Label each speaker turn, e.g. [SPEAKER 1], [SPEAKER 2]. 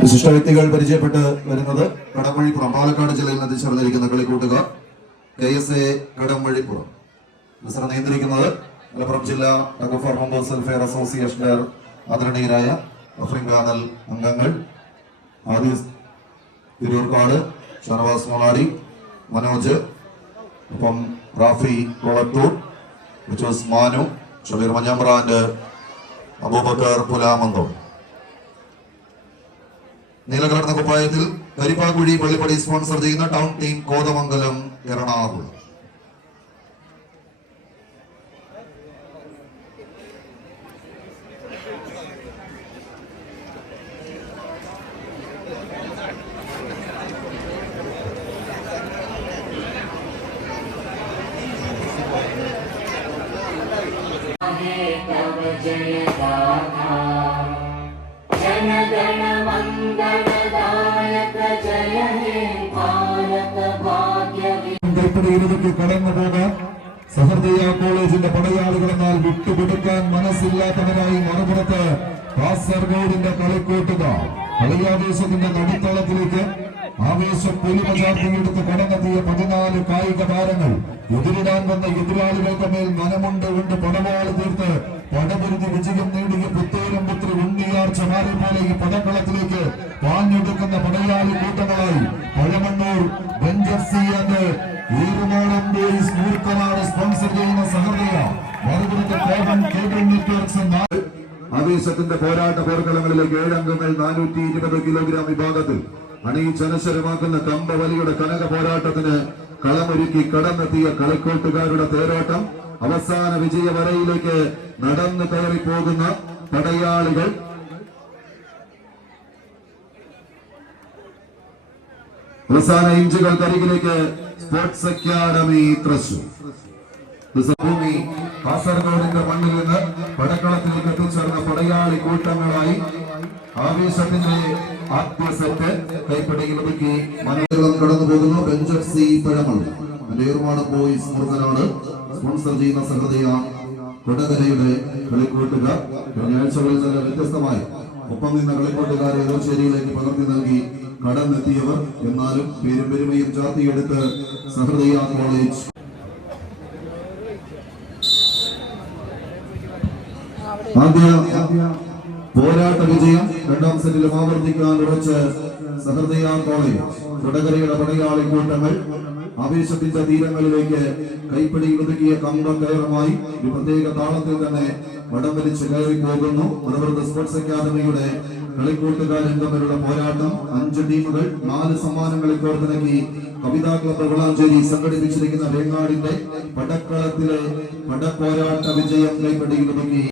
[SPEAKER 1] വിശിഷ്ട വ്യക്തികൾ പരിചയപ്പെട്ട് വരുന്നത് കടമഴിപ്പുറം പാലക്കാട് ജില്ലയിൽ നിന്ന് എത്തിച്ചേർന്നിരിക്കുന്ന കളിക്കൂട്ടുകാർ കെ എസ് എ കടമഴിപ്പുറം മത്സരം നിയന്ത്രിക്കുന്നത് മലപ്പുറം ജില്ലാ ടഗ് മെമ്പേഴ്സ് വെൽഫെയർ അസോസിയേഷന്റെ ആദരണീയരായ അഫ്രിങ്കാനൽ അംഗങ്ങൾ ആദ്യ തിരൂർക്കാട് ഷർവാസ് മൊളാടി മനോജ് ഒപ്പം റാഫി കൊളത്തൂർ വിച്ചോസ് മാനു ഷബീർ മഞ്ഞമ്പ്രാന്റെ അബൂബക്കർ പുലാമന്തം നീലകടന്ന കുപ്പായത്തിൽ കരിപ്പാക്കുഴി പള്ളിപ്പടി സ്പോൺസർ ചെയ്യുന്ന ടൗൺ ടീം കോതമംഗലം എറണാകുളം.
[SPEAKER 2] तव जय गाथा जनगण मङ्गलदायक जय हे भारत भाग्य
[SPEAKER 1] കൈപ്പടിയിലേക്ക് കടന്നു പോകാൻ സഹൃദയ കോളേജിന്റെ പടയാളികളെന്നാൽ വിട്ടുകൊടുക്കാൻ മനസ്സില്ലാത്തവരായി മറുപുറത്ത് കാസർഗോഡിന്റെ കളിക്കൂട്ടുകാർ കളിയാവേശത്തിന്റെ നടുത്തളത്തിലേക്ക് ആവേശം പുലിമചാർത്തിയെടുത്ത് കടന്നെത്തിയ പതിനാല് കായിക താരങ്ങൾ. എതിരിടാൻ വന്ന എതിരാളികൾക്ക് മേൽ മനമുണ്ട് കൊണ്ട് പടവാൾ തീർത്ത് പടപുരുതി വിജയം നേടിയ പുത്തേരം പുത്രി ഉണ്ണിയാർ ചമാരി പോലെ ഈ പടക്കളത്തിലേക്ക് പാഞ്ഞെടുക്കുന്ന പടയാളി കൂട്ടങ്ങളായി പഴമണ്ണൂർ ആൻഡ് കേബിൾ നെറ്റ്വർക്സ് നാല് ആവേശത്തിന്റെ പോരാട്ട പോർക്കളങ്ങളിലേക്ക് ഏഴംഗങ്ങൾ നാനൂറ്റി ഇരുപത് കിലോഗ്രാം വിഭാഗത്തിൽ അണിയിച്ചനശ്വരമാക്കുന്ന കമ്പവലിയുടെ കനക പോരാട്ടത്തിന് കളമൊരുക്കി കടന്നെത്തിയ കളിക്കോട്ടുകാരുടെ തേരോട്ടം അവസാന വിജയ വരയിലേക്ക് നടന്നു കയറി പോകുന്ന പടയാളികൾ. അവസാന ഇഞ്ചുകൾക്കരികിലേക്ക് സ്പോർട്സ് അക്കാദമി തൃശൂർ. കാസർഗോഡിന്റെ മണ്ണിൽ നിന്ന് പടക്കളത്തിലേക്ക് എത്തിച്ചേർന്ന പടയാളി കൂട്ടങ്ങളായി ആവേശത്തിന്റെ ആദ്യ സെറ്റ് കൈപ്പടിയിൽ ഒതുക്കി മനോരളം കടന്നു പോകുന്നു ബെഞ്ചർ സി പഴമൾ നേർമാട് ബോയ്സ് മുറുകനാട്. സ്പോൺസർ ചെയ്യുന്ന സഹൃദയ കൊടകരയുടെ കളിക്കൂട്ടുകാർ. കഴിഞ്ഞ ആഴ്ചകളിൽ നിന്ന് വ്യത്യസ്തമായി ഒപ്പം നിന്ന കളിക്കൂട്ടുകാരെ ഏതോശ്ശേരിയിലേക്ക് പകർത്തി നൽകി കടന്നെത്തിയവർ. എന്നാലും പേരും പെരുമയും ചാർത്തിയെടുത്ത് സഹൃദയ കോളേജ് ആദ്യ പോരാട്ട വിജയം രണ്ടാം സെറ്റിലും ആവർത്തിക്കാൻ ഉറച്ച് കോളേജ് തുടകരയുടെ പടയാളി കൂട്ടങ്ങൾ ആവേശത്തിന്റെ തീരങ്ങളിലേക്ക് കൈപ്പിടിയിൽ ഒതുക്കിയ കമ്പം കയറുമായി ഒരു പ്രത്യേക താളത്തിൽ തന്നെ വടം വലിച്ച് കയറി പോകുന്നു മലപ്പുറത്ത് സ്പോർട്സ് അക്കാദമിയുടെ കളിക്കൂട്ടുകാരും തമ്മിലുള്ള പോരാട്ടം അഞ്ച് ടീമുകൾ നാല് സമ്മാനങ്ങളിൽ കോർത്തിണക്കി കവിതാ ക്ലബ് വളാഞ്ചേരി സംഘടിപ്പിച്ചിരിക്കുന്ന വേങ്ങാടിന്റെ പടക്കളത്തിലെ പടപ്പോരാട്ട വിജയം കൈപ്പിടിയിൽ ഒതുക്കി.